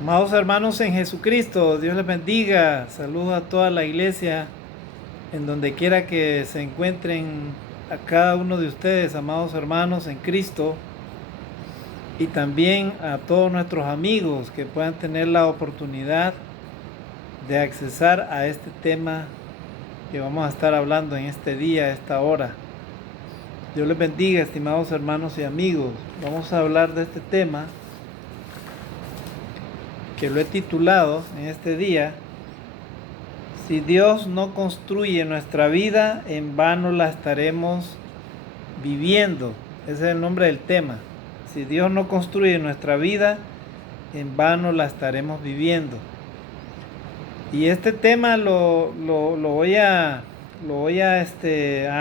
Amados hermanos en Jesucristo, Dios les bendiga. Saludos a toda la iglesia, en donde quiera que se encuentren a cada uno de ustedes, amados hermanos en Cristo, y también a todos nuestros amigos que puedan tener la oportunidad de accesar a este tema que vamos a estar hablando en este día, a esta hora. Dios les bendiga, estimados hermanos y amigos. Vamos a hablar de este tema que lo he titulado en este día: si Dios no construye nuestra vida, en vano la estaremos viviendo. Ese es el nombre del tema. Si Dios no construye nuestra vida, en vano la estaremos viviendo. Y este tema lo voy a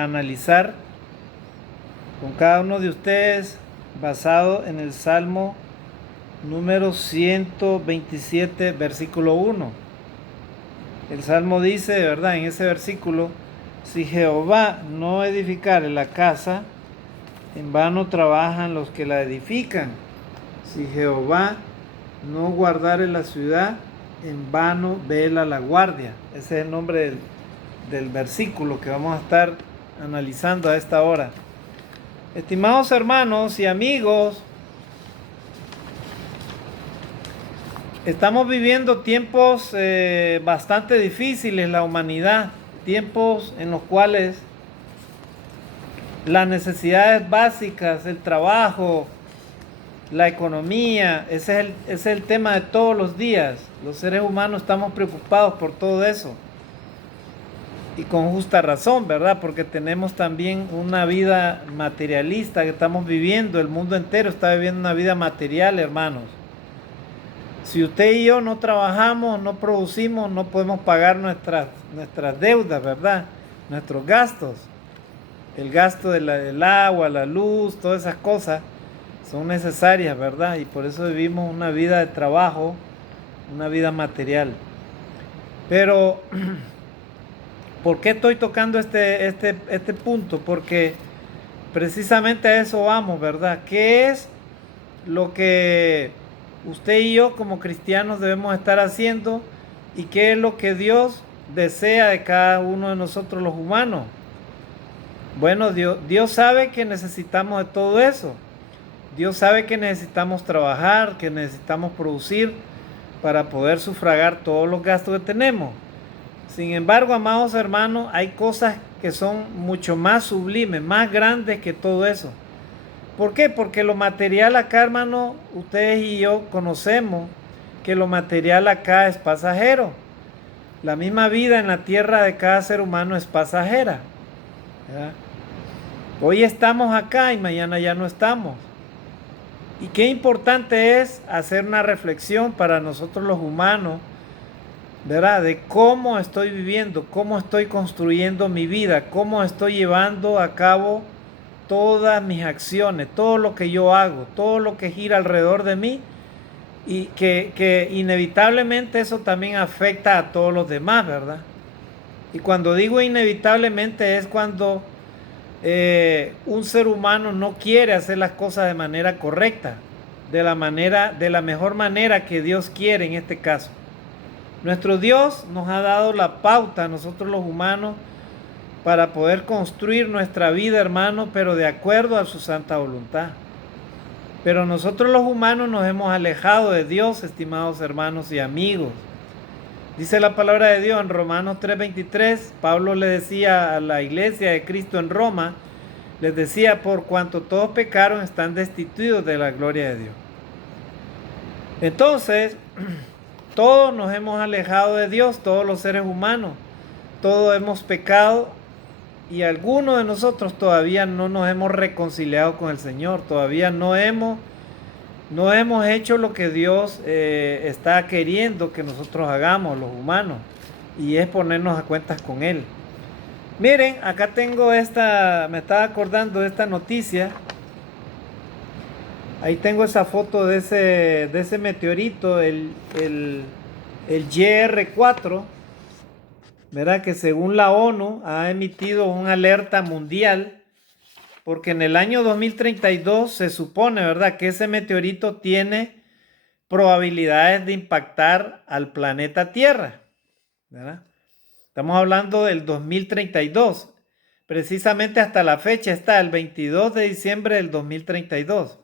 analizar con cada uno de ustedes basado en el Salmo número 127, versículo 1. El Salmo dice, de verdad, en ese versículo: si Jehová no edificare la casa, en vano trabajan los que la edifican. Si Jehová no guardare la ciudad, en vano vela la guardia. Ese es el nombre del versículo que vamos a estar analizando a esta hora. Estimados hermanos y amigos, estamos viviendo tiempos bastante difíciles, la humanidad, tiempos en los cuales las necesidades básicas, el trabajo, la economía, ese es el tema de todos los días. Los seres humanos estamos preocupados por todo eso. Y con justa razón, ¿verdad? Porque tenemos también una vida materialista que estamos viviendo. El mundo entero está viviendo una vida material, hermanos. Si usted y yo no trabajamos, no producimos, no podemos pagar nuestras deudas, ¿verdad? Nuestros gastos. El gasto del agua, la luz, todas esas cosas son necesarias, ¿verdad? Y por eso vivimos una vida de trabajo, una vida material. Pero, ¿por qué estoy tocando este punto? Porque precisamente a eso vamos, ¿verdad? ¿Qué es lo que usted y yo como cristianos debemos estar haciendo? ¿Y qué es lo que Dios desea de cada uno de nosotros los humanos? Bueno, Dios sabe que necesitamos de todo eso. Dios sabe que necesitamos trabajar, que necesitamos producir para poder sufragar todos los gastos que tenemos. Sin embargo, amados hermanos, hay cosas que son mucho más sublimes, más grandes que todo eso. ¿Por qué? Porque lo material acá, hermano, ustedes y yo conocemos que lo material acá es pasajero. La misma vida en la tierra de cada ser humano es pasajera, ¿verdad? Hoy estamos acá y mañana ya no estamos. Y qué importante es hacer una reflexión para nosotros los humanos, ¿verdad? De cómo estoy viviendo, cómo estoy construyendo mi vida, cómo estoy llevando a cabo todas mis acciones, todo lo que yo hago, todo lo que gira alrededor de mí, y que inevitablemente eso también afecta a todos los demás, ¿verdad? Y cuando digo inevitablemente es cuando un ser humano no quiere hacer las cosas de manera correcta, de la mejor manera que Dios quiere en este caso. Nuestro Dios nos ha dado la pauta a nosotros los humanos para poder construir nuestra vida, hermano, pero de acuerdo a su santa voluntad. Pero nosotros los humanos nos hemos alejado de Dios, estimados hermanos y amigos. Dice la palabra de Dios en Romanos 3:23, Pablo le decía a la iglesia de Cristo en Roma, les decía: por cuanto todos pecaron, están destituidos de la gloria de Dios. Entonces, todos nos hemos alejado de Dios, todos los seres humanos, todos hemos pecado, y algunos de nosotros todavía no nos hemos reconciliado con el Señor, todavía no hemos hecho lo que Dios está queriendo que nosotros hagamos, los humanos, y es ponernos a cuentas con Él. Miren, acá tengo me estaba acordando de esta noticia. Ahí tengo esa foto de ese meteorito, el YR4, ¿verdad? Que según la ONU ha emitido una alerta mundial, porque en el año 2032 se supone, ¿verdad?, que ese meteorito tiene probabilidades de impactar al planeta Tierra, ¿verdad? Estamos hablando del 2032. Precisamente hasta la fecha está el 22 de diciembre del 2032.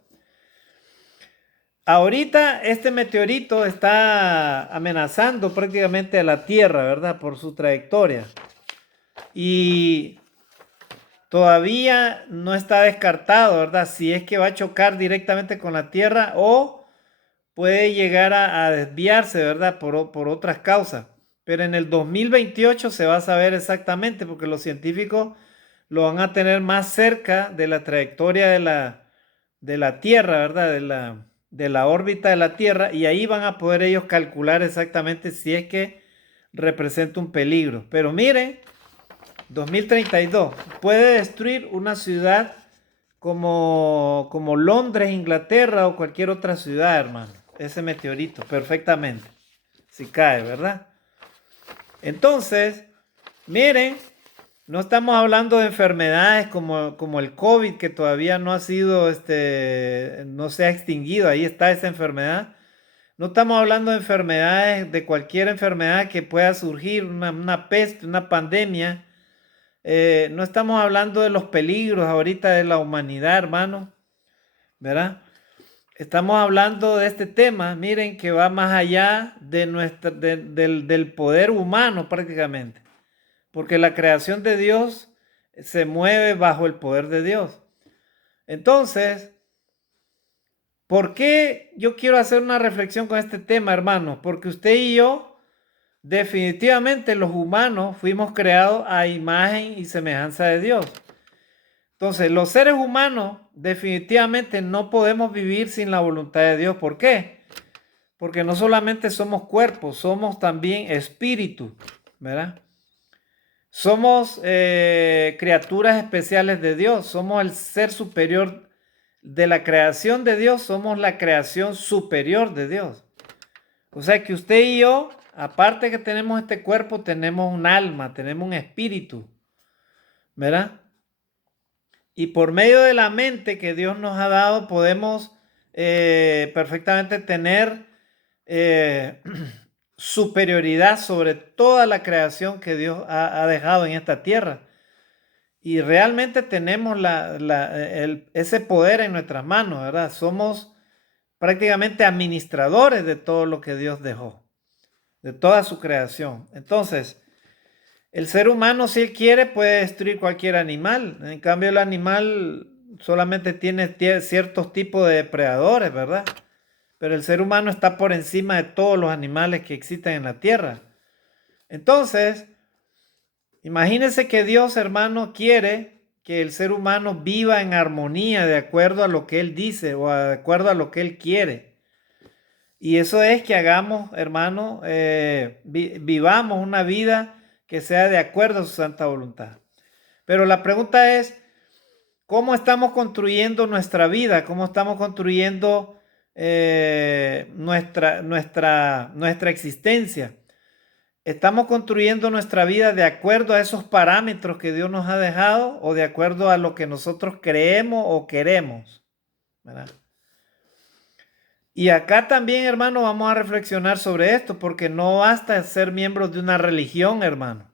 Ahorita este meteorito está amenazando prácticamente a la Tierra, ¿verdad? Por su trayectoria. Y todavía no está descartado, ¿verdad? Si es que va a chocar directamente con la Tierra o puede llegar a desviarse, ¿verdad? Por otras causas. Pero en el 2028 se va a saber exactamente porque los científicos lo van a tener más cerca de la trayectoria de la Tierra, ¿verdad? De la órbita de la Tierra, y ahí van a poder ellos calcular exactamente si es que representa un peligro. Pero miren, 2032 puede destruir una ciudad como Londres, Inglaterra o cualquier otra ciudad, hermano. Ese meteorito, perfectamente. Si cae, ¿verdad? Entonces, miren, no estamos hablando de enfermedades como el COVID, que todavía no ha sido, no se ha extinguido, ahí está esa enfermedad. No estamos hablando de enfermedades, de cualquier enfermedad que pueda surgir, una peste, una pandemia. No estamos hablando de los peligros ahorita de la humanidad, hermano, ¿verdad? Estamos hablando de este tema, miren, que va más allá de del poder humano prácticamente, porque la creación de Dios se mueve bajo el poder de Dios. Entonces, ¿por qué yo quiero hacer una reflexión con este tema, hermano? Porque usted y yo, definitivamente los humanos fuimos creados a imagen y semejanza de Dios. Entonces, los seres humanos definitivamente no podemos vivir sin la voluntad de Dios. ¿Por qué? Porque no solamente somos cuerpos, somos también espíritu, ¿verdad? Somos criaturas especiales de Dios, somos el ser superior de la creación de Dios, somos la creación superior de Dios. O sea que usted y yo, aparte que tenemos este cuerpo, tenemos un alma, tenemos un espíritu, ¿verdad? Y por medio de la mente que Dios nos ha dado, podemos perfectamente tener superioridad sobre toda la creación que Dios ha dejado en esta tierra. Y realmente tenemos ese poder en nuestras manos, ¿verdad? Somos prácticamente administradores de todo lo que Dios dejó, de toda su creación. Entonces, el ser humano, si él quiere, puede destruir cualquier animal. En cambio, el animal solamente tiene ciertos tipos de depredadores, ¿verdad? Pero el ser humano está por encima de todos los animales que existen en la tierra. Entonces, imagínense que Dios, hermano, quiere que el ser humano viva en armonía de acuerdo a lo que Él dice o de acuerdo a lo que Él quiere. Y eso es que hagamos, hermano, vivamos una vida que sea de acuerdo a su santa voluntad. Pero la pregunta es, ¿cómo estamos construyendo nuestra vida? ¿Cómo estamos construyendo nuestra existencia? ¿Estamos construyendo nuestra vida de acuerdo a esos parámetros que Dios nos ha dejado o de acuerdo a lo que nosotros creemos o queremos? ¿Verdad? Y acá también, hermano, vamos a reflexionar sobre esto, porque no basta ser miembros de una religión, hermano.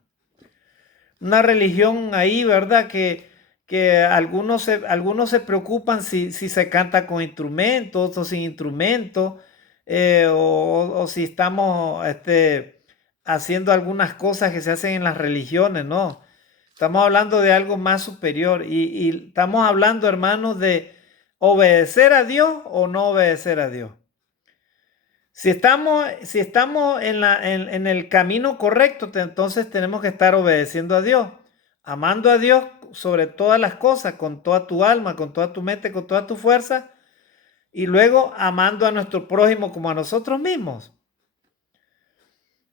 Una religión ahí, ¿verdad? Que algunos se preocupan si se canta con instrumentos o sin instrumentos, o si estamos haciendo algunas cosas que se hacen en las religiones, ¿no? Estamos hablando de algo más superior y estamos hablando, hermanos, de obedecer a Dios o no obedecer a Dios. Si estamos en el camino correcto, entonces tenemos que estar obedeciendo a Dios, amando a Dios sobre todas las cosas, con toda tu alma, con toda tu mente, con toda tu fuerza, y luego amando a nuestro prójimo como a nosotros mismos.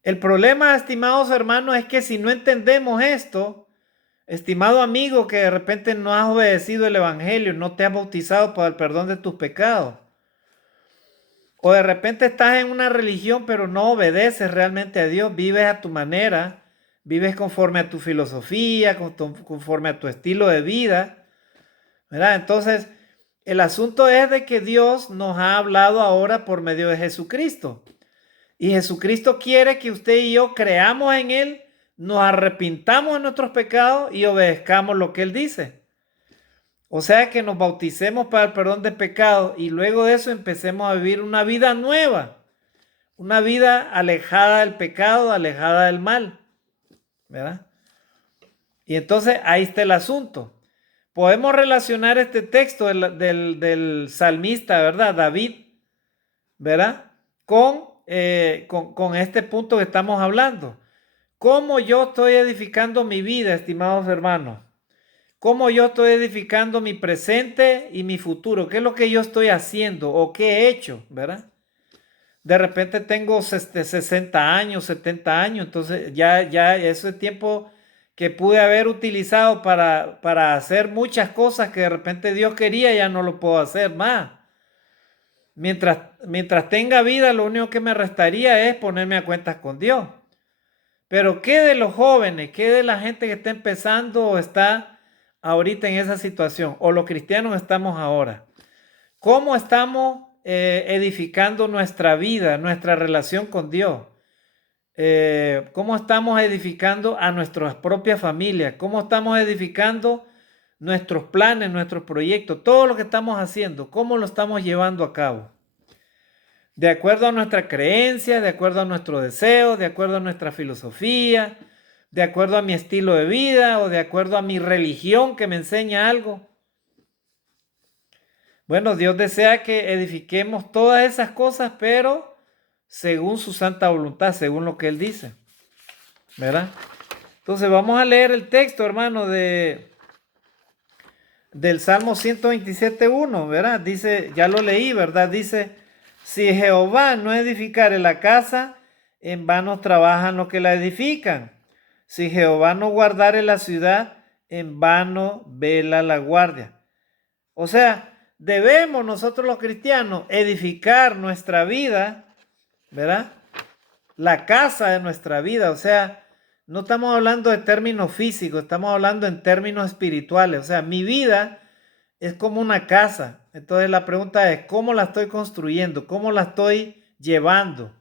El problema, estimados hermanos, es que si no entendemos esto, estimado amigo, que de repente no has obedecido el evangelio, no te has bautizado para el perdón de tus pecados, o de repente estás en una religión pero no obedeces realmente a Dios, vives a tu manera, vives conforme a tu filosofía, conforme a tu estilo de vida, ¿verdad? Entonces, El asunto es de que Dios nos ha hablado ahora por medio de Jesucristo. Y Jesucristo quiere que usted y yo creamos en Él, nos arrepintamos de nuestros pecados y obedezcamos lo que Él dice. O sea, que nos bauticemos para el perdón de pecados y luego de eso empecemos a vivir una vida nueva, una vida alejada del pecado, alejada del mal, ¿verdad? Y entonces ahí está el asunto. Podemos relacionar este texto del salmista, ¿verdad? David, ¿verdad? Con este punto que estamos hablando. ¿Cómo yo estoy edificando mi vida, estimados hermanos? ¿Cómo yo estoy edificando mi presente y mi futuro? ¿Qué es lo que yo estoy haciendo o qué he hecho, verdad? De repente tengo 60 años, 70 años, entonces ya ese tiempo que pude haber utilizado para hacer muchas cosas que de repente Dios quería, ya no lo puedo hacer más. Mientras tenga vida, lo único que me restaría es ponerme a cuentas con Dios. Pero ¿qué de los jóvenes? ¿Qué de la gente que está empezando o está ahorita en esa situación? O los cristianos estamos ahora. ¿Cómo estamos edificando nuestra vida, nuestra relación con Dios? ¿Cómo estamos edificando a nuestras propias familias? ¿Cómo estamos edificando nuestros planes, nuestros proyectos? Todo lo que estamos haciendo, ¿cómo lo estamos llevando a cabo? De acuerdo a nuestra creencia, de acuerdo a nuestro deseo, de acuerdo a nuestra filosofía, de acuerdo a mi estilo de vida o de acuerdo a mi religión que me enseña algo. Bueno, Dios desea que edifiquemos todas esas cosas, pero según su santa voluntad, según lo que Él dice, ¿verdad? Entonces vamos a leer el texto, hermano, del Salmo 127.1, ¿verdad? Dice, ya lo leí, ¿verdad? Dice, si Jehová no edificare la casa, en vano trabajan los que la edifican. Si Jehová no guardare la ciudad, en vano vela la guardia. O sea, debemos nosotros los cristianos edificar nuestra vida, ¿verdad? La casa de nuestra vida, o sea, no estamos hablando de términos físicos, estamos hablando en términos espirituales. O sea, mi vida es como una casa. Entonces la pregunta es, ¿cómo la estoy construyendo? ¿Cómo la estoy llevando?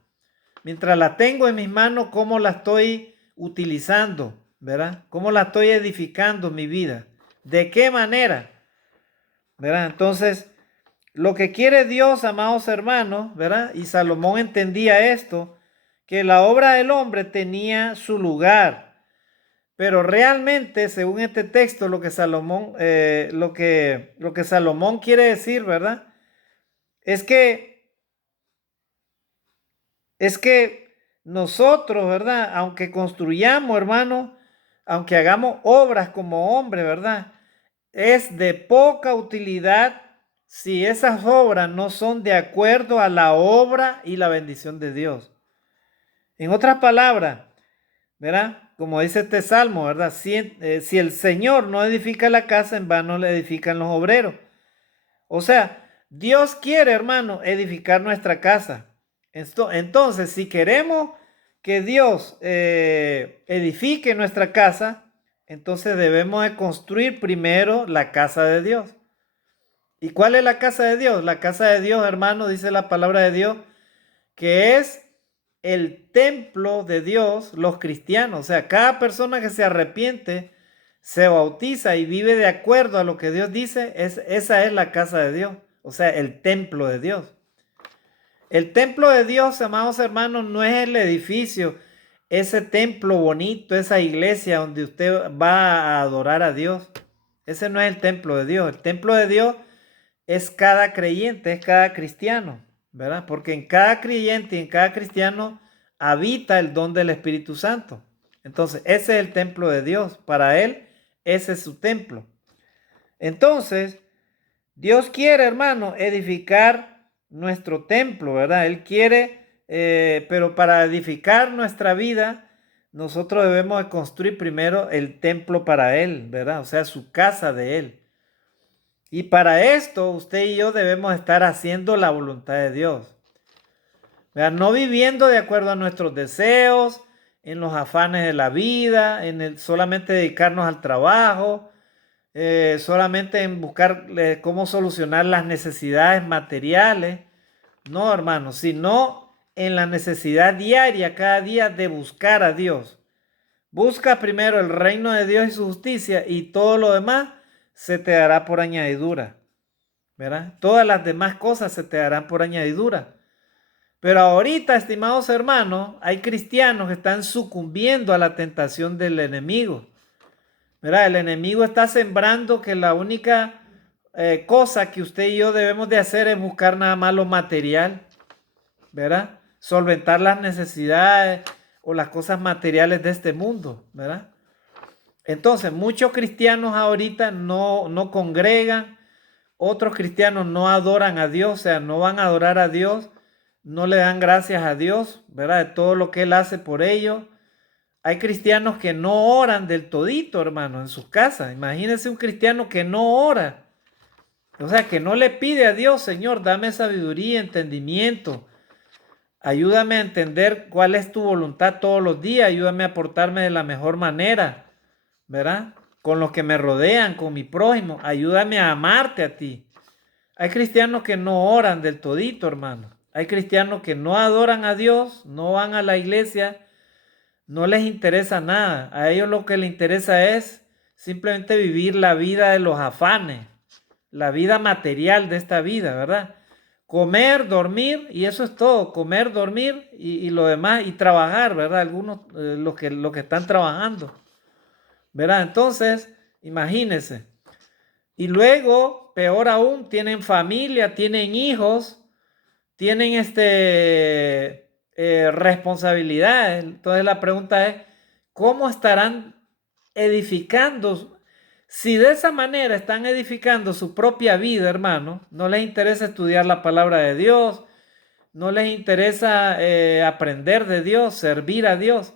Mientras la tengo en mis manos, ¿cómo la estoy utilizando? ¿Verdad? ¿Cómo la estoy edificando mi vida? ¿De qué manera? ¿Verdad? Entonces, lo que quiere Dios, amados hermanos, ¿verdad? Y Salomón entendía esto, que la obra del hombre tenía su lugar, pero realmente, según este texto, lo que Salomón quiere decir, ¿verdad? Es que nosotros, ¿verdad? Aunque construyamos, hermano, aunque hagamos obras como hombre, ¿verdad? Es de poca utilidad si esas obras no son de acuerdo a la obra y la bendición de Dios. En otras palabras, ¿verdad? Como dice este salmo, ¿verdad? Si el Señor no edifica la casa, en vano le edifican los obreros. O sea, Dios quiere, hermano, edificar nuestra casa. Entonces, si queremos que Dios edifique nuestra casa, entonces debemos de construir primero la casa de Dios. ¿Y cuál es la casa de Dios? La casa de Dios, hermano, dice la palabra de Dios, que es el templo de Dios, los cristianos. O sea, cada persona que se arrepiente, se bautiza y vive de acuerdo a lo que Dios dice, esa es la casa de Dios. O sea, el templo de Dios. El templo de Dios, amados hermanos, no es el edificio, ese templo bonito, esa iglesia donde usted va a adorar a Dios. Ese no es el templo de Dios. El templo de Dios es cada creyente, es cada cristiano, ¿verdad? Porque en cada creyente y en cada cristiano habita el don del Espíritu Santo. Entonces, ese es el templo de Dios. Para Él, ese es su templo. Entonces, Dios quiere, hermano, edificar nuestro templo, ¿verdad? Él quiere, pero para edificar nuestra vida, nosotros debemos de construir primero el templo para Él, ¿verdad? O sea, su casa de Él. Y para esto, usted y yo debemos estar haciendo la voluntad de Dios. ¿Verdad? No viviendo de acuerdo a nuestros deseos, en los afanes de la vida, solamente dedicarnos al trabajo, solamente en buscar cómo solucionar las necesidades materiales. No, hermano, sino en la necesidad diaria, cada día, de buscar a Dios. Busca primero el reino de Dios y su justicia y todo lo demás se te dará por añadidura, ¿verdad? Todas las demás cosas se te darán por añadidura. Pero ahorita, estimados hermanos, hay cristianos que están sucumbiendo a la tentación del enemigo, ¿verdad? El enemigo está sembrando que la única cosa que usted y yo debemos de hacer es buscar nada más lo material, ¿verdad? Solventar las necesidades o las cosas materiales de este mundo, ¿verdad? Entonces, muchos cristianos ahorita no congregan, otros cristianos no adoran a Dios, o sea, no van a adorar a Dios, no le dan gracias a Dios, ¿verdad? De todo lo que Él hace por ellos. Hay cristianos que no oran del todito, hermano, en sus casas. Imagínense un cristiano que no ora, o sea, que no le pide a Dios: Señor, dame sabiduría, entendimiento. Ayúdame a entender cuál es tu voluntad todos los días. Ayúdame a portarme de la mejor manera, ¿verdad? Con los que me rodean, con mi prójimo. Ayúdame a amarte a ti. Hay cristianos que no oran del todito, hermano. Hay cristianos que no adoran a Dios, no van a la iglesia, no les interesa nada. A ellos lo que les interesa es simplemente vivir la vida de los afanes, la vida material de esta vida, ¿verdad? Comer, dormir, y eso es todo. Comer, dormir y lo demás, y trabajar, ¿verdad? Algunos, los que están trabajando, ¿verdad? Entonces, imagínense. Y luego, peor aún, tienen familia, tienen hijos, tienen responsabilidades. Entonces la pregunta es: ¿cómo estarán edificando? Si de esa manera están edificando su propia vida, hermano, no les interesa estudiar la palabra de Dios, no les interesa aprender de Dios, servir a Dios.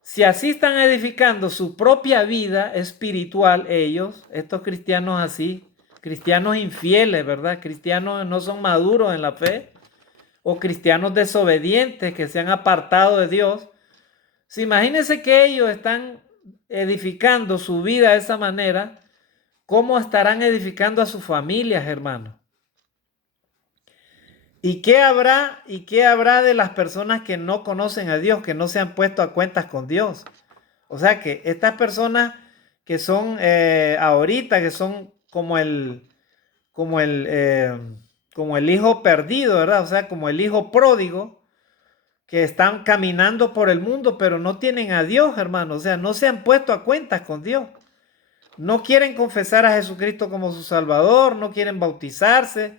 Si así están edificando su propia vida espiritual ellos, estos cristianos así, cristianos infieles, ¿verdad? Cristianos no son maduros en la fe, o cristianos desobedientes que se han apartado de Dios. Si imagínense que ellos están edificando su vida de esa manera, ¿cómo estarán edificando a sus familias, hermanos? ¿Y qué habrá de las personas que no conocen a Dios, que no se han puesto a cuentas con Dios? O sea que estas personas que son ahorita, que son como el, eh, como el hijo perdido, ¿verdad? O sea, como el hijo pródigo, que están caminando por el mundo, pero no tienen a Dios, hermano. O sea, no se han puesto a cuentas con Dios. No quieren confesar a Jesucristo como su Salvador, no quieren bautizarse,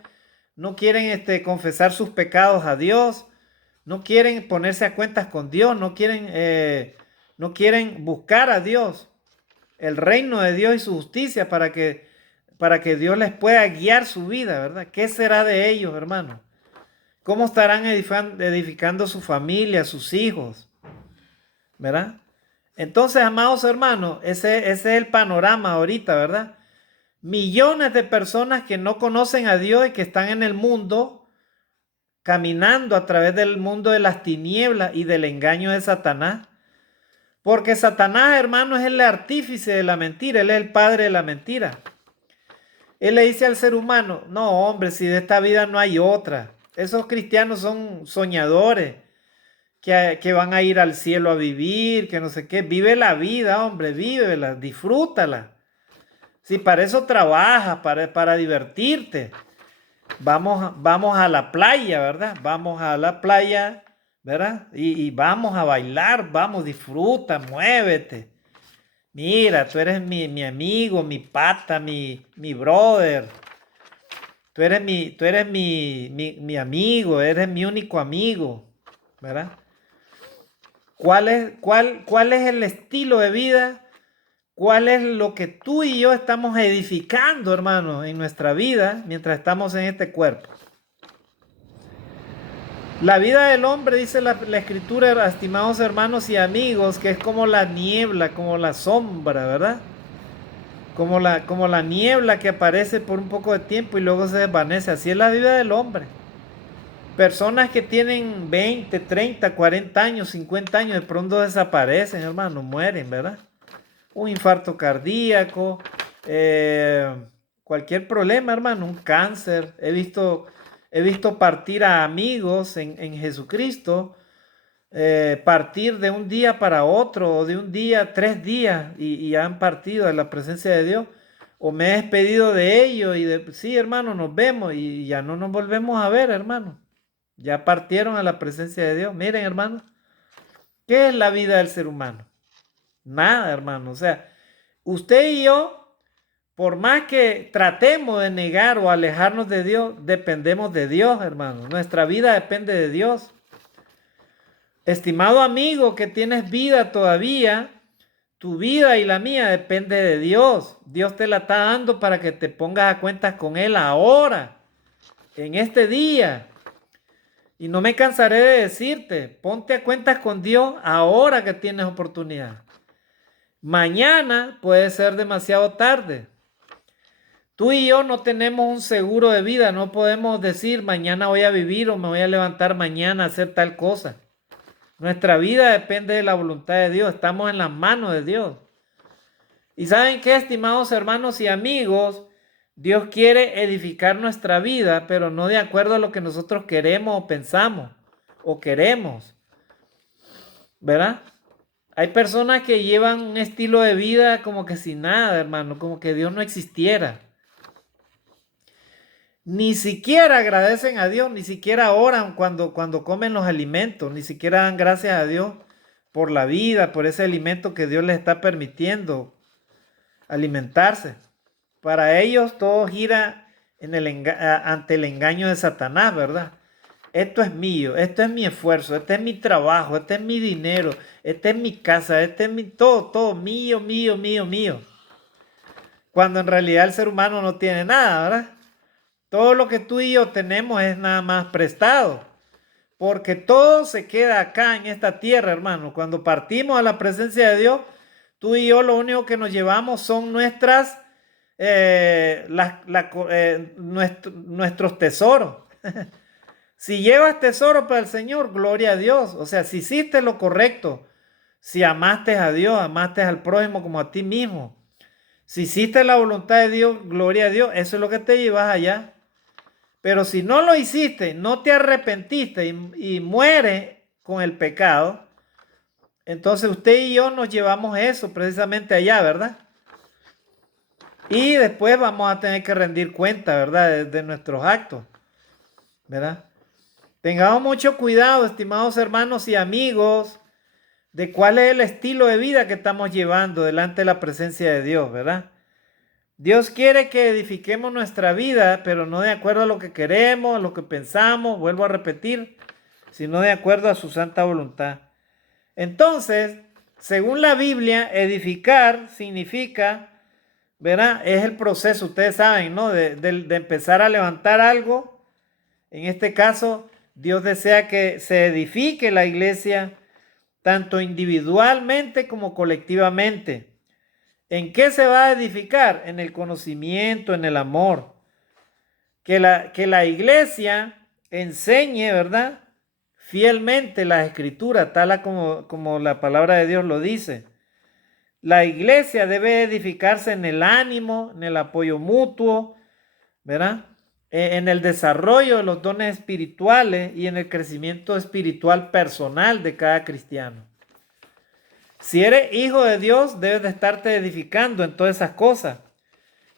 no quieren confesar sus pecados a Dios, no quieren ponerse a cuentas con Dios, no quieren buscar a Dios, el reino de Dios y su justicia para que Dios les pueda guiar su vida, ¿verdad? ¿Qué será de ellos, hermano? ¿Cómo estarán edificando su familia, sus hijos? ¿Verdad? Entonces, amados hermanos, ese es el panorama ahorita, ¿verdad? Millones de personas que no conocen a Dios y que están en el mundo, caminando a través del mundo de las tinieblas y del engaño de Satanás. Porque Satanás, hermano, es el artífice de la mentira, él es el padre de la mentira. Él le dice al ser humano: no, hombre, si de esta vida no hay otra. Esos cristianos son soñadores, que van a ir al cielo a vivir, que no sé qué. Vive la vida, hombre, vívela, disfrútala. Si para eso trabajas, para divertirte. Vamos a la playa, ¿verdad? Vamos a la playa, ¿verdad? Y vamos a bailar, vamos, disfruta, muévete. Mira, tú eres mi amigo, mi pata, mi brother. Tú eres mi amigo, eres mi único amigo, ¿verdad? ¿Cuál es el estilo de vida? ¿Cuál es lo que tú y yo estamos edificando, hermano, en nuestra vida mientras estamos en este cuerpo? La vida del hombre, dice la escritura, estimados hermanos y amigos, que es como la niebla, como la sombra, ¿verdad? Como la niebla que aparece por un poco de tiempo y luego se desvanece. Así es la vida del hombre. Personas que tienen 20, 30, 40 años, 50 años, de pronto desaparecen, hermano, mueren, ¿verdad? Un infarto cardíaco, eh, cualquier problema, hermano, un cáncer. He visto partir a amigos en Jesucristo, partir de un día para otro, o de un día, 3 días, y han partido de la presencia de Dios. O me he despedido de ellos y sí, hermano, nos vemos y ya no nos volvemos a ver, hermano. Ya partieron a la presencia de Dios. Miren, hermano, ¿qué es la vida del ser humano? Nada, hermano. O sea, usted y yo, por más que tratemos de negar o alejarnos de Dios, dependemos de Dios, hermano. Nuestra vida depende de Dios. Estimado amigo que tienes vida todavía, tu vida y la mía depende de Dios. Dios te la está dando para que te pongas a cuentas con Él ahora, en este día. Y no me cansaré de decirte, ponte a cuentas con Dios ahora que tienes oportunidad. Mañana puede ser demasiado tarde. Tú y yo no tenemos un seguro de vida, no podemos decir mañana voy a vivir o me voy a levantar mañana a hacer tal cosa. Nuestra vida depende de la voluntad de Dios, estamos en las manos de Dios. Y ¿saben qué, estimados hermanos y amigos? Dios quiere edificar nuestra vida, pero no de acuerdo a lo que nosotros queremos o pensamos o queremos, ¿verdad? Hay personas que llevan un estilo de vida como que sin nada, hermano, como que Dios no existiera. Ni siquiera agradecen a Dios, ni siquiera oran cuando comen los alimentos, ni siquiera dan gracias a Dios por la vida, por ese alimento que Dios les está permitiendo alimentarse. Para ellos todo gira ante el engaño de Satanás, ¿verdad? Esto es mío, esto es mi esfuerzo, este es mi trabajo, este es mi dinero, este es mi casa, este es mi todo mío, mío, mío, mío. Cuando en realidad el ser humano no tiene nada, ¿verdad? Todo lo que tú y yo tenemos es nada más prestado, porque todo se queda acá en esta tierra, hermano. Cuando partimos a la presencia de Dios, tú y yo lo único que nos llevamos son nuestros tesoros. Si llevas tesoro para el Señor, gloria a Dios. O sea, si hiciste lo correcto, si amaste a Dios, amaste al prójimo como a ti mismo, si hiciste la voluntad de Dios, gloria a Dios, eso es lo que te llevas allá. Pero si no lo hiciste, no te arrepentiste y mueres con el pecado, entonces usted y yo nos llevamos eso precisamente allá, ¿verdad? Y después vamos a tener que rendir cuenta, ¿verdad? De nuestros actos, ¿verdad? Tengamos mucho cuidado, estimados hermanos y amigos, de cuál es el estilo de vida que estamos llevando delante de la presencia de Dios, ¿verdad? Dios quiere que edifiquemos nuestra vida, pero no de acuerdo a lo que queremos, a lo que pensamos, vuelvo a repetir, sino de acuerdo a su santa voluntad. Entonces, según la Biblia, edificar significa, ¿verdad? Es el proceso, ustedes saben, ¿no? De empezar a levantar algo. En este caso, Dios desea que se edifique la iglesia, tanto individualmente como colectivamente. ¿En qué se va a edificar? En el conocimiento, en el amor. Que la iglesia enseñe, ¿verdad? Fielmente las escrituras, tal como la palabra de Dios lo dice. La iglesia debe edificarse en el ánimo, en el apoyo mutuo, ¿verdad? En el desarrollo de los dones espirituales y en el crecimiento espiritual personal de cada cristiano. Si eres hijo de Dios, debes de estarte edificando en todas esas cosas.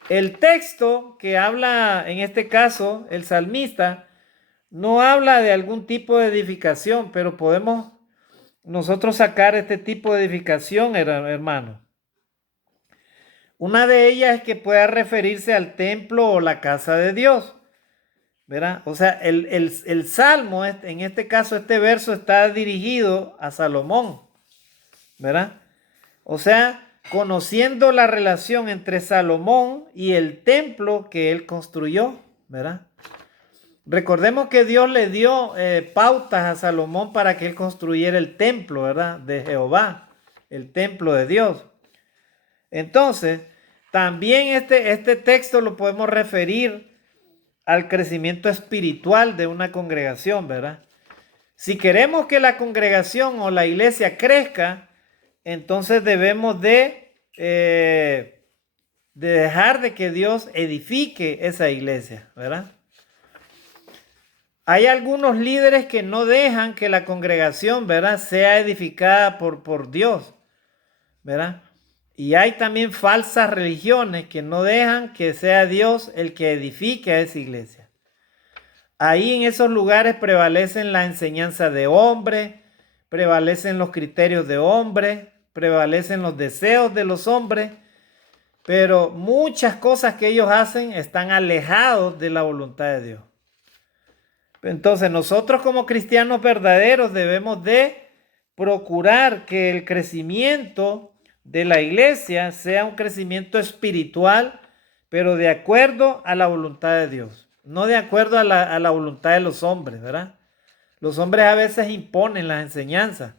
El texto que habla, en este caso, el salmista, no habla de algún tipo de edificación, pero podemos nosotros sacar este tipo de edificación, hermano. Una de ellas es que pueda referirse al templo o la casa de Dios, ¿verdad? O sea, el salmo, en este caso, este verso está dirigido a Salomón, ¿verdad? O sea, conociendo la relación entre Salomón y el templo que él construyó, ¿verdad? Recordemos que Dios le dio pautas a Salomón para que él construyera el templo, ¿verdad? De Jehová, el templo de Dios. Entonces, también este texto lo podemos referir al crecimiento espiritual de una congregación, ¿verdad? Si queremos que la congregación o la iglesia crezca, entonces debemos de de dejar de que Dios edifique esa iglesia, ¿verdad? Hay algunos líderes que no dejan que la congregación, ¿verdad?, sea edificada por Dios, ¿verdad? Y hay también falsas religiones que no dejan que sea Dios el que edifique a esa iglesia. Ahí en esos lugares prevalecen la enseñanza de hombre, prevalecen los criterios de hombre, prevalecen los deseos de los hombres, pero muchas cosas que ellos hacen están alejados de la voluntad de Dios. Entonces nosotros como cristianos verdaderos debemos de procurar que el crecimiento de la iglesia sea un crecimiento espiritual, pero de acuerdo a la voluntad de Dios, no de acuerdo a la voluntad de los hombres, ¿verdad? Los hombres a veces imponen las enseñanzas.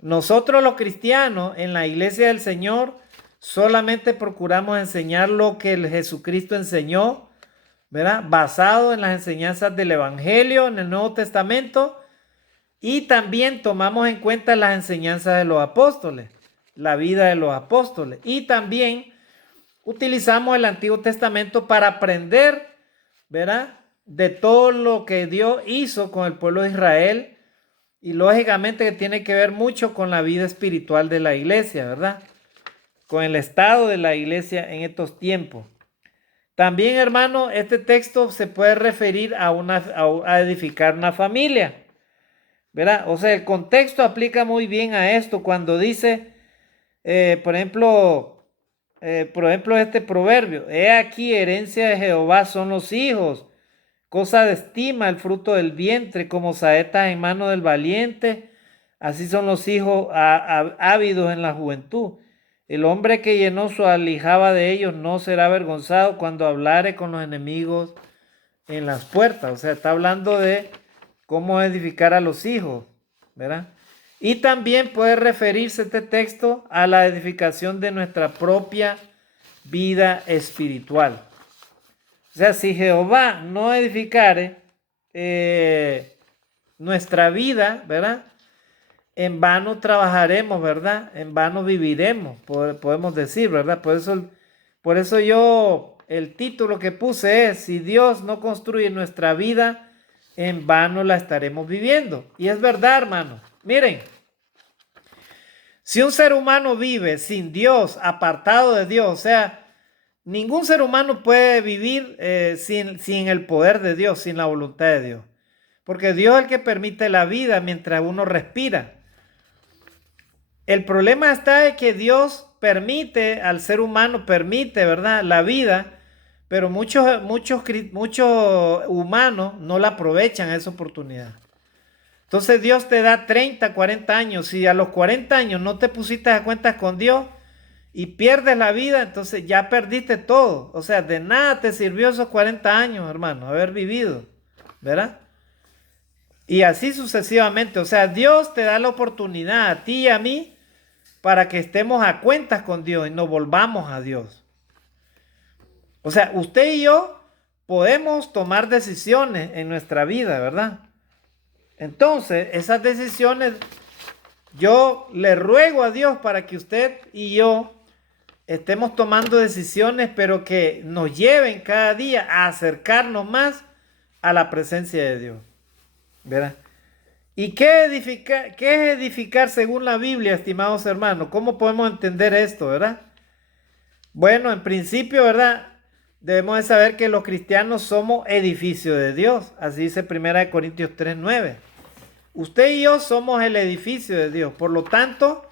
Nosotros los cristianos en la iglesia del Señor solamente procuramos enseñar lo que el Jesucristo enseñó, ¿verdad? Basado en las enseñanzas del Evangelio en el Nuevo Testamento, y también tomamos en cuenta las enseñanzas de los apóstoles, la vida de los apóstoles, y también utilizamos el Antiguo Testamento para aprender, ¿verdad?, de todo lo que Dios hizo con el pueblo de Israel, y lógicamente que tiene que ver mucho con la vida espiritual de la iglesia, ¿verdad?, con el estado de la iglesia en estos tiempos. También, hermano, este texto se puede referir a edificar una familia, ¿verdad? O sea, el contexto aplica muy bien a esto cuando dice, por ejemplo, este proverbio: he aquí, herencia de Jehová son los hijos, cosa de estima el fruto del vientre, como saetas en mano del valiente, así son los hijos ávidos en la juventud. El hombre que llenó su aljaba de ellos no será avergonzado cuando hablare con los enemigos en las puertas. O sea, está hablando de cómo edificar a los hijos, ¿verdad? Y también puede referirse este texto a la edificación de nuestra propia vida espiritual. O sea, si Jehová no edificare nuestra vida, ¿verdad?, en vano trabajaremos, ¿verdad? En vano viviremos, podemos decir, ¿verdad? Por eso yo, el título que puse es: si Dios no construye nuestra vida, en vano la estaremos viviendo. Y es verdad, hermano. Miren, si un ser humano vive sin Dios, apartado de Dios, o sea, ningún ser humano puede vivir sin el poder de Dios, sin la voluntad de Dios. Porque Dios es el que permite la vida mientras uno respira. El problema está en que Dios permite al ser humano, ¿verdad?, la vida, pero muchos humanos no la aprovechan esa oportunidad. Entonces Dios te da 30, 40 años. Si a los 40 años no te pusiste a cuentas con Dios y pierdes la vida, entonces ya perdiste todo. O sea, de nada te sirvió esos 40 años, hermano, haber vivido, ¿verdad? Y así sucesivamente. O sea, Dios te da la oportunidad a ti y a mí para que estemos a cuentas con Dios y nos volvamos a Dios. O sea, usted y yo podemos tomar decisiones en nuestra vida, ¿verdad? Entonces, esas decisiones, yo le ruego a Dios para que usted y yo estemos tomando decisiones, pero que nos lleven cada día a acercarnos más a la presencia de Dios, ¿verdad? ¿Y qué es edificar según la Biblia, estimados hermanos? ¿Cómo podemos entender esto, verdad? Bueno, en principio, ¿verdad?, debemos de saber que los cristianos somos edificio de Dios. Así dice 1 Corintios 3:9. Usted y yo somos el edificio de Dios. Por lo tanto,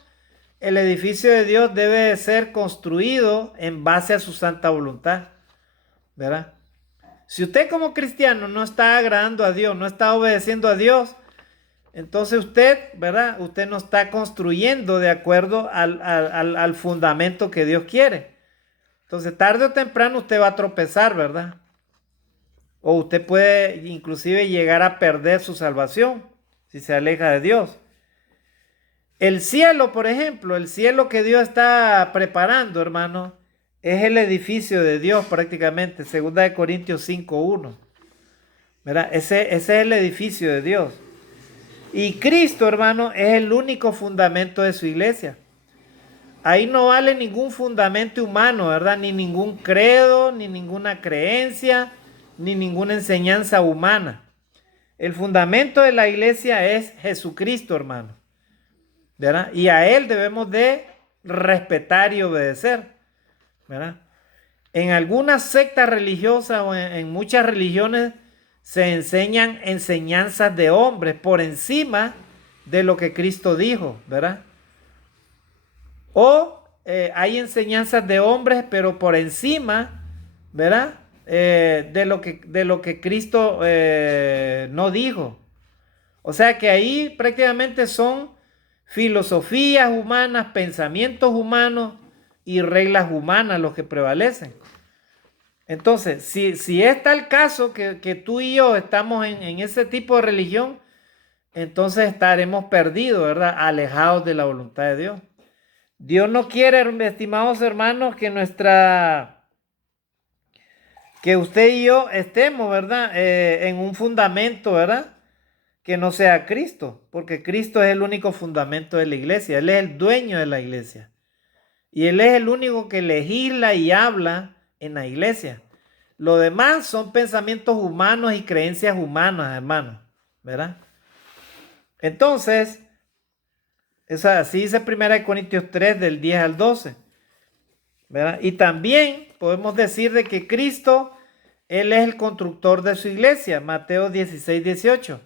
el edificio de Dios debe de ser construido en base a su santa voluntad, ¿verdad? Si usted como cristiano no está agradando a Dios, no está obedeciendo a Dios, entonces usted, ¿verdad?, usted no está construyendo de acuerdo al fundamento que Dios quiere. Entonces, tarde o temprano usted va a tropezar, ¿verdad? O usted puede inclusive llegar a perder su salvación si se aleja de Dios. El cielo, por ejemplo, el cielo que Dios está preparando, hermano, es el edificio de Dios prácticamente, 2 Corintios 5:1. ¿Verdad? Ese es el edificio de Dios. Y Cristo, hermano, es el único fundamento de su iglesia. ahí no vale ningún fundamento humano, ¿verdad? Ni ningún credo, ni ninguna creencia, ni ninguna enseñanza humana. El fundamento de la iglesia es Jesucristo, hermano, ¿verdad? Y a Él debemos de respetar y obedecer, ¿verdad? En algunas sectas religiosas o en muchas religiones se enseñan enseñanzas de hombres por encima de lo que Cristo dijo, ¿verdad? O hay enseñanzas de hombres, pero por encima, ¿verdad? De lo que Cristo no dijo. O sea que ahí prácticamente son filosofías humanas, pensamientos humanos y reglas humanas los que prevalecen. Entonces, si es tal caso que tú y yo estamos en ese tipo de religión, entonces estaremos perdidos, ¿verdad? Alejados de la voluntad de Dios. Dios no quiere, estimados hermanos, que usted y yo estemos, ¿verdad? En un fundamento, ¿verdad? Que no sea Cristo, porque Cristo es el único fundamento de la iglesia. Él es el dueño de la iglesia. Y Él es el único que legisla y habla en la iglesia. Lo demás son pensamientos humanos y creencias humanas, hermanos, ¿verdad? Entonces, así dice 1 Corintios 3 del 10 al 12, ¿verdad? Y también podemos decir de que Cristo, Él es el constructor de su iglesia, Mateo 16, 18.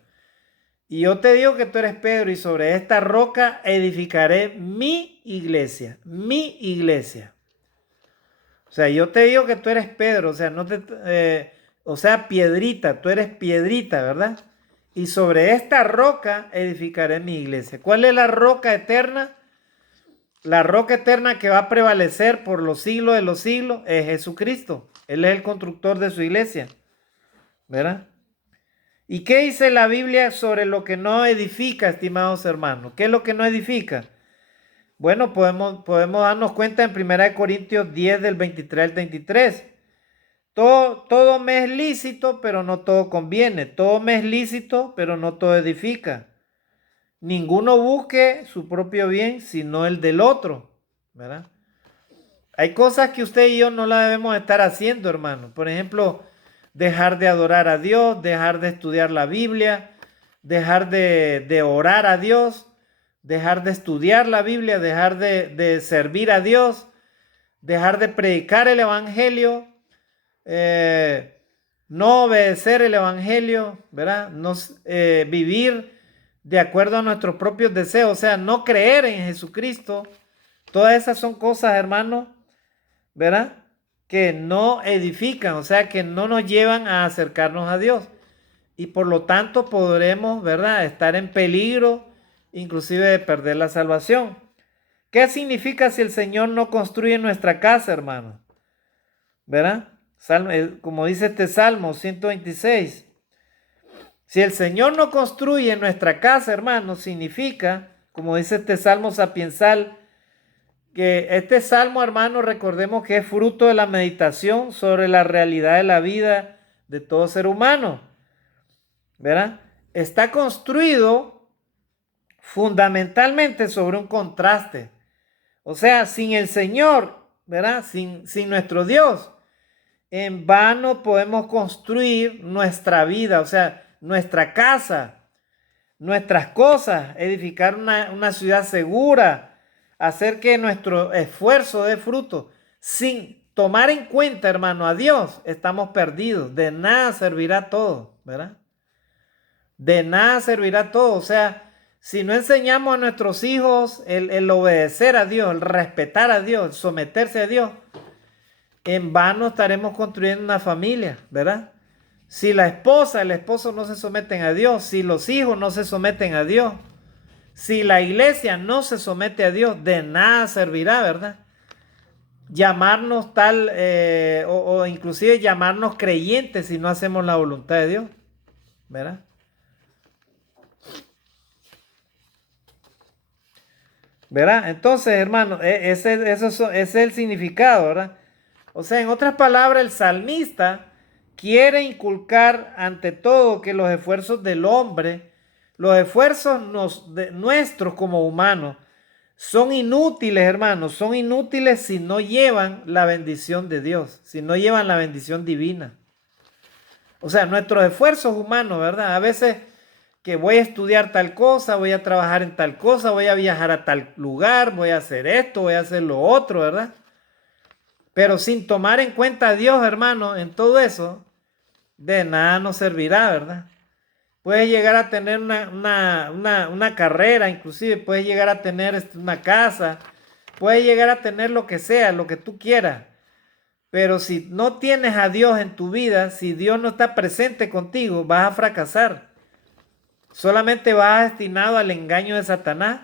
Y yo te digo que tú eres Pedro y sobre esta roca edificaré mi iglesia, mi iglesia. O sea, yo te digo que tú eres Pedro, o sea, piedrita, tú eres piedrita, ¿verdad? Y sobre esta roca edificaré mi iglesia. ¿Cuál es la roca eterna? La roca eterna que va a prevalecer por los siglos de los siglos es Jesucristo. Él es el constructor de su iglesia, ¿verdad? ¿Y qué dice la Biblia sobre lo que no edifica, estimados hermanos? ¿Qué es lo que no edifica? Bueno, podemos darnos cuenta en 1 Corintios 10 del 23 al 33. Todo me es lícito, pero no todo conviene. Todo me es lícito, pero no todo edifica. Ninguno busque su propio bien, sino el del otro, ¿verdad? Hay cosas que usted y yo no las debemos estar haciendo, hermano. Por ejemplo, dejar de adorar a Dios, dejar de estudiar la Biblia, dejar de orar a Dios, dejar de estudiar la Biblia, dejar de servir a Dios, dejar de predicar el Evangelio, no obedecer el Evangelio, ¿verdad? Vivir de acuerdo a nuestros propios deseos, o sea, no creer en Jesucristo. Todas esas son cosas, hermano, ¿verdad? Que no edifican, o sea, que no nos llevan a acercarnos a Dios. Y por lo tanto podremos, ¿verdad?, estar en peligro, inclusive de perder la salvación. ¿Qué significa si el Señor no construye nuestra casa, hermano? ¿Verdad? Como dice este Salmo 126. Si el Señor no construye nuestra casa, hermano, significa, como dice este Salmo sapiensal, que este Salmo, hermano, recordemos que es fruto de la meditación sobre la realidad de la vida de todo ser humano, ¿verdad? Está construido fundamentalmente sobre un contraste. O sea, sin el Señor, ¿verdad? Sin nuestro Dios, en vano podemos construir nuestra vida, o sea, nuestra casa, nuestras cosas, edificar una ciudad segura, hacer que nuestro esfuerzo dé fruto. Sin tomar en cuenta, hermano, a Dios, estamos perdidos. De nada servirá todo, ¿verdad? De nada servirá todo. O sea, si no enseñamos a nuestros hijos el obedecer a Dios, el respetar a Dios, el someterse a Dios, en vano estaremos construyendo una familia, ¿verdad? Si la esposa, el esposo no se someten a Dios, si los hijos no se someten a Dios, si la iglesia no se somete a Dios, de nada servirá, ¿verdad? Llamarnos tal o inclusive llamarnos creyentes si no hacemos la voluntad de Dios, ¿verdad? ¿Verdad? Entonces, hermano, ese es el significado, ¿verdad? O sea, en otras palabras, el salmista quiere inculcar ante todo que los esfuerzos del hombre, los esfuerzos nuestros como humanos, son inútiles, hermanos, son inútiles si no llevan la bendición de Dios, si no llevan la bendición divina. O sea, nuestros esfuerzos humanos, ¿verdad? A veces que voy a estudiar tal cosa, voy a trabajar en tal cosa, voy a viajar a tal lugar, voy a hacer esto, voy a hacer lo otro, ¿verdad? Pero sin tomar en cuenta a Dios, hermano, en todo eso, de nada nos servirá, ¿verdad? Puedes llegar a tener una carrera, inclusive puedes llegar a tener una casa, puedes llegar a tener lo que sea, lo que tú quieras. Pero si no tienes a Dios en tu vida, si Dios no está presente contigo, vas a fracasar. Solamente vas destinado al engaño de Satanás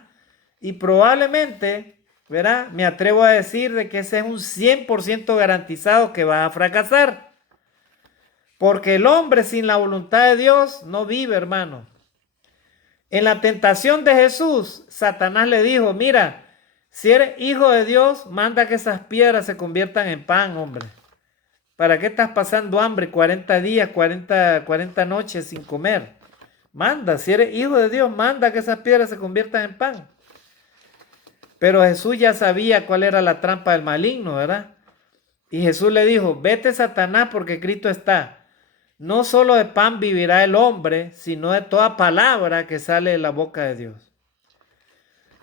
y probablemente, ¿verdad? Me atrevo a decir de que ese es un 100% garantizado que vas a fracasar. Porque el hombre sin la voluntad de Dios no vive, hermano. En la tentación de Jesús, Satanás le dijo, mira, si eres hijo de Dios, manda que esas piedras se conviertan en pan, hombre. ¿Para qué estás pasando hambre 40 días, 40 noches sin comer? Manda, si eres hijo de Dios, manda que esas piedras se conviertan en pan. Pero Jesús ya sabía cuál era la trampa del maligno, ¿verdad? Y Jesús le dijo, vete Satanás porque Cristo está. No solo de pan vivirá el hombre, sino de toda palabra que sale de la boca de Dios.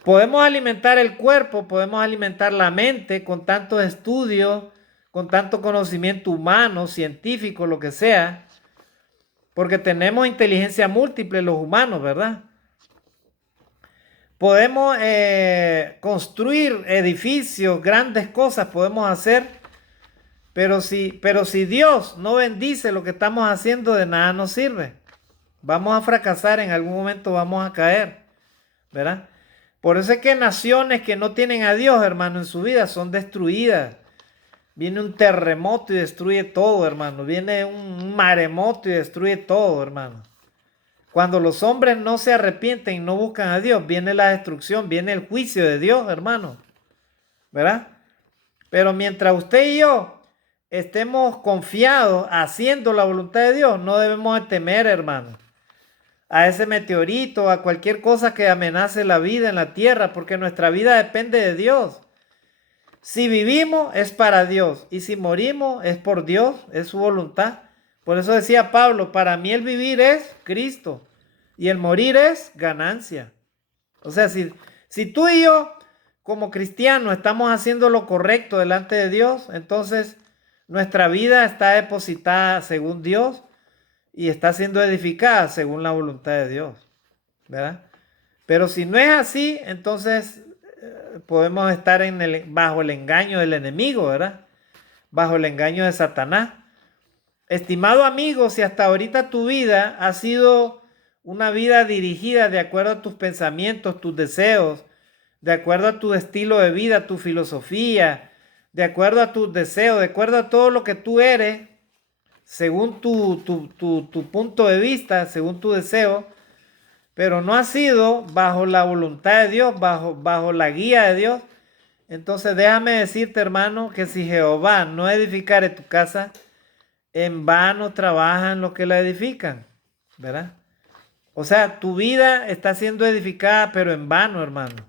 Podemos alimentar el cuerpo, podemos alimentar la mente con tantos estudios, con tanto conocimiento humano, científico, lo que sea, porque tenemos inteligencia múltiple los humanos, ¿verdad? Podemos construir edificios, grandes cosas podemos hacer, pero si Dios no bendice lo que estamos haciendo, de nada nos sirve. Vamos a fracasar, en algún momento vamos a caer, ¿verdad? Por eso es que naciones que no tienen a Dios, hermano, en su vida son destruidas. Viene un terremoto y destruye todo, hermano. Viene un maremoto y destruye todo, hermano. Cuando los hombres no se arrepienten y no buscan a Dios, viene la destrucción, viene el juicio de Dios, hermano. ¿Verdad? Pero mientras usted y yo estemos confiados haciendo la voluntad de Dios, no debemos de temer, hermano, a ese meteorito, a cualquier cosa que amenace la vida en la tierra, porque nuestra vida depende de Dios. Si vivimos es para Dios y si morimos es por Dios, es su voluntad. Por eso decía Pablo, para mí el vivir es Cristo y el morir es ganancia. O sea, si tú y yo como cristianos estamos haciendo lo correcto delante de Dios, entonces nuestra vida está depositada según Dios y está siendo edificada según la voluntad de Dios, ¿verdad? Pero si no es así, entonces podemos estar bajo el engaño del enemigo, ¿verdad? Bajo el engaño de Satanás. Estimado amigo, si hasta ahorita tu vida ha sido una vida dirigida de acuerdo a tus pensamientos, tus deseos, de acuerdo a tu estilo de vida, tu filosofía, de acuerdo a tus deseos, de acuerdo a todo lo que tú eres, según tu punto de vista, según tu deseo, pero no ha sido bajo la voluntad de Dios, bajo la guía de Dios, entonces déjame decirte, hermano, que si Jehová no edificare tu casa, en vano trabajan los que la edifican, ¿verdad? O sea, tu vida está siendo edificada, pero en vano, hermano,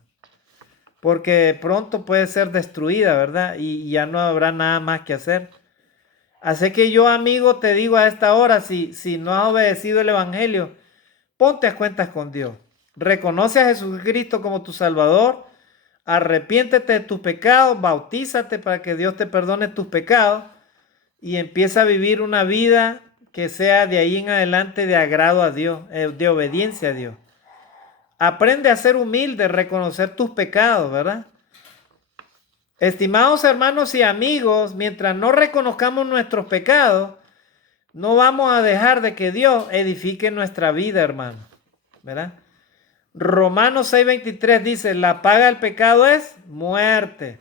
porque pronto puede ser destruida, ¿verdad? Y ya no habrá nada más que hacer. Así que yo, amigo, te digo a esta hora, si no has obedecido el evangelio, ponte a cuentas con Dios. Reconoce a Jesucristo como tu Salvador. Arrepiéntete de tus pecados. Bautízate para que Dios te perdone tus pecados. Y empieza a vivir una vida que sea de ahí en adelante de agrado a Dios, de obediencia a Dios. Aprende a ser humilde, reconocer tus pecados, ¿verdad? Estimados hermanos y amigos, mientras no reconozcamos nuestros pecados, no vamos a dejar de que Dios edifique nuestra vida, hermano, ¿verdad? Romanos 6:23 dice, la paga del pecado es muerte.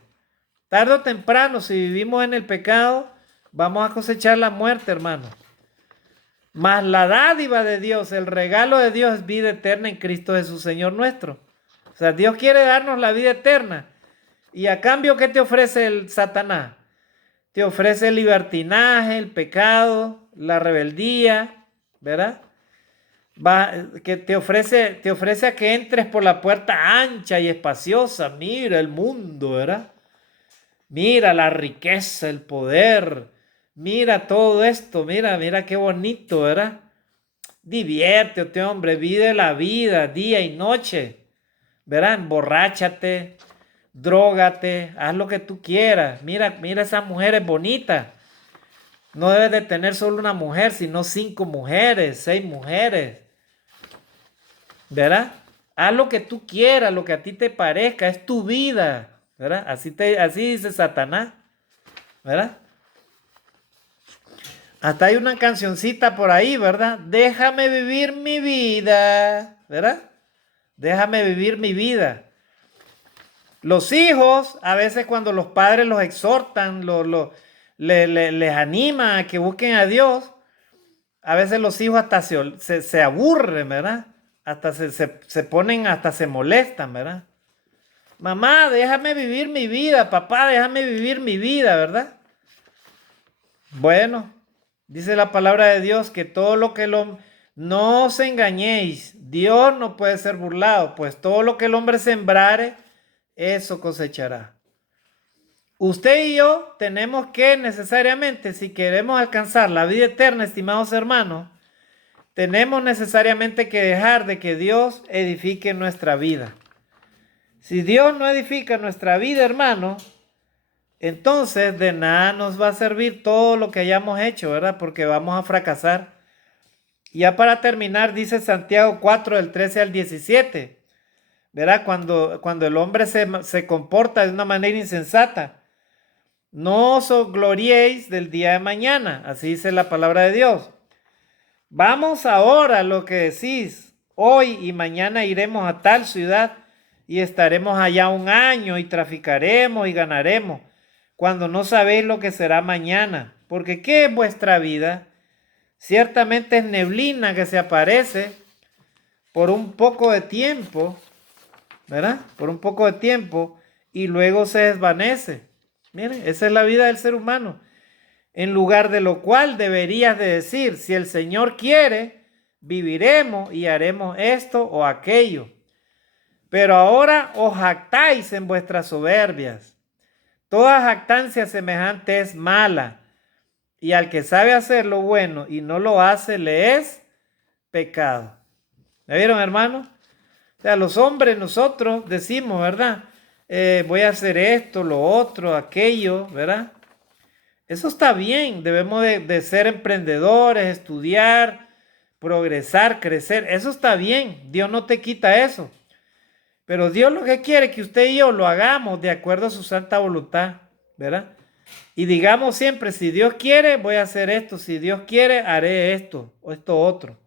Tarde o temprano, si vivimos en el pecado, vamos a cosechar la muerte, hermano. Mas la dádiva de Dios, el regalo de Dios es vida eterna en Cristo Jesús, Señor nuestro. O sea, Dios quiere darnos la vida eterna. Y a cambio, ¿qué te ofrece el Satanás? Te ofrece el libertinaje, el pecado, la rebeldía, ¿verdad? que te ofrece a que entres por la puerta ancha y espaciosa. Mira el mundo, ¿verdad? Mira la riqueza, el poder. Mira todo esto. Mira qué bonito, ¿verdad? Diviértete, hombre. Vive la vida día y noche. ¿Verdad? Emborráchate, drógate, haz lo que tú quieras. Mira esas mujeres bonitas. No debes de tener solo una mujer, sino 5 mujeres, 6 mujeres. ¿Verdad? Haz lo que tú quieras, lo que a ti te parezca, es tu vida. ¿Verdad? Así dice Satanás. ¿Verdad? Hasta hay una cancioncita por ahí, ¿verdad? Déjame vivir mi vida. ¿Verdad? Déjame vivir mi vida. Los hijos, a veces cuando los padres los exhortan, les anima a que busquen a Dios, a veces los hijos hasta se aburren, ¿verdad? Hasta se ponen, hasta se molestan, ¿verdad? Mamá, déjame vivir mi vida, papá, déjame vivir mi vida, ¿verdad? Bueno, dice la palabra de Dios que todo lo que no os engañéis, Dios no puede ser burlado, pues todo lo que el hombre sembrare, eso cosechará. Usted y yo tenemos que necesariamente, si queremos alcanzar la vida eterna, estimados hermanos, tenemos necesariamente que dejar de que Dios edifique nuestra vida. Si Dios no edifica nuestra vida, hermano, entonces de nada nos va a servir todo lo que hayamos hecho, ¿verdad? Porque vamos a fracasar. Ya para terminar, dice Santiago 4, del 13 al 17, ¿verdad? Cuando el hombre se comporta de una manera insensata. No os gloriéis del día de mañana, así dice la palabra de Dios. Vamos ahora a lo que decís, hoy y mañana iremos a tal ciudad y estaremos allá un año y traficaremos y ganaremos, cuando no sabéis lo que será mañana. Porque ¿qué es vuestra vida? Ciertamente es neblina que se aparece por un poco de tiempo, ¿verdad? Por un poco de tiempo y luego se desvanece. Miren, esa es la vida del ser humano. En lugar de lo cual deberías de decir, si el Señor quiere, viviremos y haremos esto o aquello. Pero ahora os jactáis en vuestras soberbias. Toda jactancia semejante es mala, y al que sabe hacer lo bueno y no lo hace, le es pecado. ¿Me vieron, hermano? O sea, los hombres, nosotros decimos, ¿verdad? Voy a hacer esto, lo otro, aquello, ¿verdad? Eso está bien, debemos de ser emprendedores, estudiar, progresar, crecer. Eso está bien, Dios no te quita eso. Pero Dios lo que quiere es que usted y yo lo hagamos de acuerdo a su santa voluntad, ¿verdad? Y digamos siempre, si Dios quiere, voy a hacer esto. Si Dios quiere, haré esto o esto otro.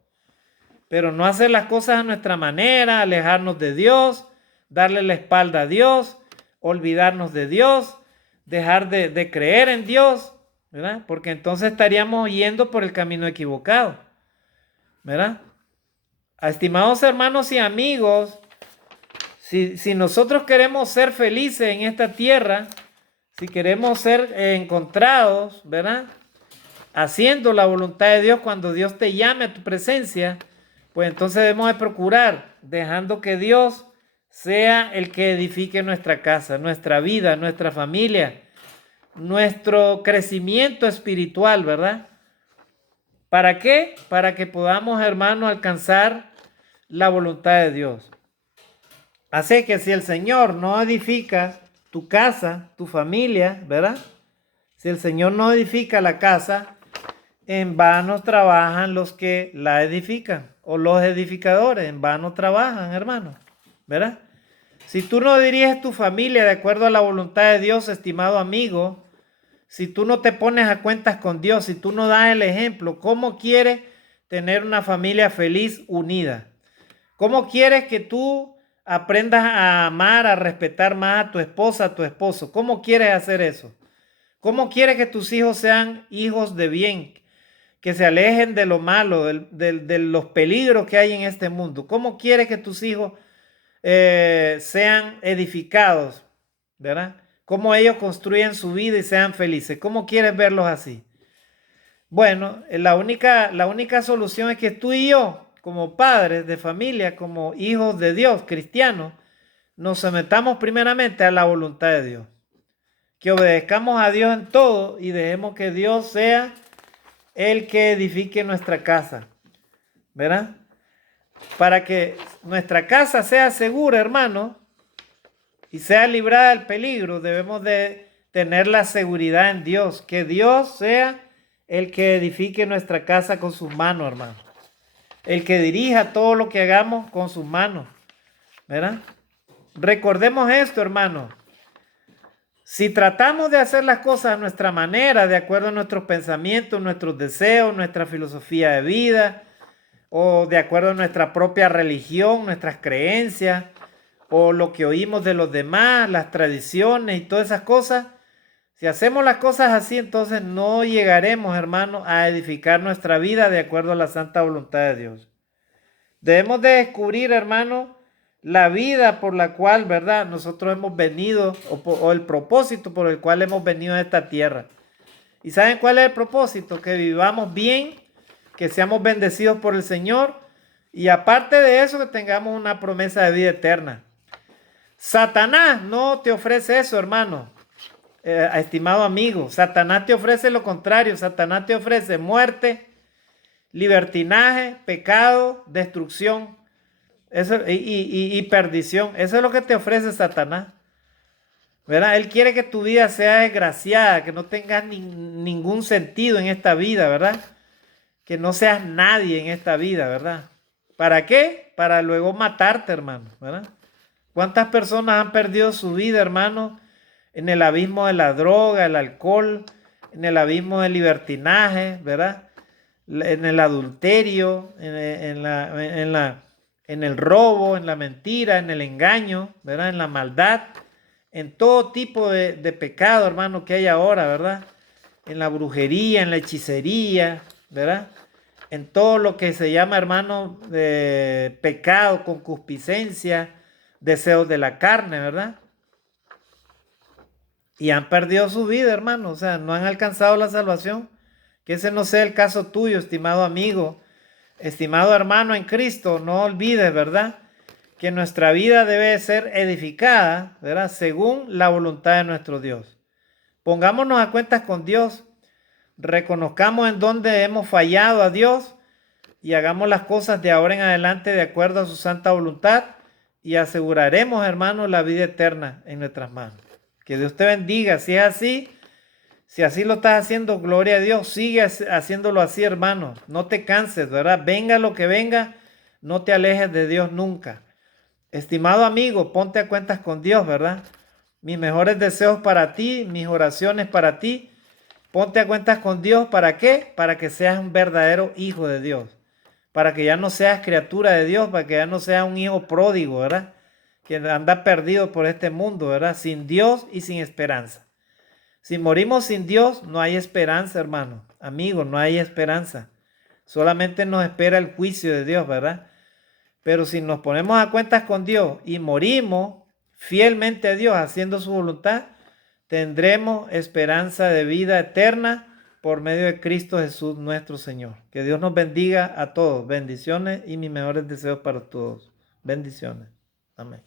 Pero no hacer las cosas a nuestra manera, alejarnos de Dios, darle la espalda a Dios, olvidarnos de Dios, dejar de creer en Dios, ¿verdad? Porque entonces estaríamos yendo por el camino equivocado, ¿verdad? Estimados hermanos y amigos, si nosotros queremos ser felices en esta tierra, si queremos ser encontrados, ¿verdad? Haciendo la voluntad de Dios cuando Dios te llame a tu presencia, pues entonces debemos de procurar, dejando que Dios sea el que edifique nuestra casa, nuestra vida, nuestra familia, nuestro crecimiento espiritual, ¿verdad? ¿Para qué? Para que podamos, hermano, alcanzar la voluntad de Dios. Así que si el Señor no edifica tu casa, tu familia, ¿verdad? Si el Señor no edifica la casa, en vano trabajan los que la edifican, o los edificadores, en vano trabajan, hermano, ¿verdad? Si tú no diriges tu familia de acuerdo a la voluntad de Dios, estimado amigo, si tú no te pones a cuentas con Dios, si tú no das el ejemplo, ¿cómo quieres tener una familia feliz, unida? ¿Cómo quieres que tú aprendas a amar, a respetar más a tu esposa, a tu esposo? ¿Cómo quieres hacer eso? ¿Cómo quieres que tus hijos sean hijos de bien? Que se alejen de lo malo, de los peligros que hay en este mundo. ¿Cómo quieres que tus hijos sean edificados? ¿Verdad? ¿Cómo ellos construyen su vida y sean felices? ¿Cómo quieres verlos así? Bueno, la única solución es que tú y yo como padres de familia, como hijos de Dios, cristianos, nos sometamos primeramente a la voluntad de Dios. Que obedezcamos a Dios en todo y dejemos que Dios sea el que edifique nuestra casa, ¿verdad? Para que nuestra casa sea segura, hermano, y sea librada del peligro, debemos de tener la seguridad en Dios, que Dios sea el que edifique nuestra casa con sus manos, hermano. El que dirija todo lo que hagamos con sus manos, ¿verdad? Recordemos esto, hermano. Si tratamos de hacer las cosas a nuestra manera, de acuerdo a nuestros pensamientos, nuestros deseos, nuestra filosofía de vida, o de acuerdo a nuestra propia religión, nuestras creencias, o lo que oímos de los demás, las tradiciones y todas esas cosas, si hacemos las cosas así, entonces no llegaremos, hermano, a edificar nuestra vida de acuerdo a la santa voluntad de Dios. Debemos de descubrir, hermano, la vida por la cual, ¿verdad?, nosotros hemos venido, o el propósito por el cual hemos venido a esta tierra. ¿Y saben cuál es el propósito? Que vivamos bien, que seamos bendecidos por el Señor, y aparte de eso, que tengamos una promesa de vida eterna. Satanás no te ofrece eso, hermano, estimado amigo. Satanás te ofrece lo contrario. Satanás te ofrece muerte, libertinaje, pecado, destrucción, eso, y perdición. Eso es lo que te ofrece Satanás, ¿verdad? Él quiere que tu vida sea desgraciada, que no tengas ningún sentido en esta vida, ¿verdad? Que no seas nadie en esta vida, ¿verdad? ¿Para qué? Para luego matarte, hermano, ¿verdad? ¿Cuántas personas han perdido su vida, hermano, en el abismo de la droga, el alcohol, en el abismo del libertinaje, ¿verdad? En el adulterio, en el robo, en la mentira, en el engaño, ¿verdad? En la maldad, en todo tipo de pecado, hermano, que hay ahora, ¿verdad? En la brujería, en la hechicería, ¿verdad? En todo lo que se llama, hermano, pecado, concupiscencia, deseos de la carne, ¿verdad? Y han perdido su vida, hermano, o sea, no han alcanzado la salvación. Que ese no sea el caso tuyo, estimado amigo, estimado hermano en Cristo. No olvides, ¿verdad?, que nuestra vida debe ser edificada, ¿verdad?, según la voluntad de nuestro Dios. Pongámonos a cuentas con Dios, reconozcamos en dónde hemos fallado a Dios y hagamos las cosas de ahora en adelante de acuerdo a su santa voluntad y aseguraremos, hermano, la vida eterna en nuestras manos. Que Dios te bendiga. Si es así, si así lo estás haciendo, gloria a Dios, sigue haciéndolo así, hermano. No te canses, ¿verdad? Venga lo que venga, no te alejes de Dios nunca. Estimado amigo, ponte a cuentas con Dios, ¿verdad? Mis mejores deseos para ti, mis oraciones para ti. Ponte a cuentas con Dios, ¿para qué? Para que seas un verdadero hijo de Dios. Para que ya no seas criatura de Dios, para que ya no seas un hijo pródigo, ¿verdad? Que anda perdido por este mundo, ¿verdad? Sin Dios y sin esperanza. Si morimos sin Dios, no hay esperanza, hermano. Amigo, no hay esperanza. Solamente nos espera el juicio de Dios, ¿verdad? Pero si nos ponemos a cuentas con Dios y morimos fielmente a Dios, haciendo su voluntad, tendremos esperanza de vida eterna por medio de Cristo Jesús nuestro Señor. Que Dios nos bendiga a todos. Bendiciones y mis mejores deseos para todos. Bendiciones. Amén.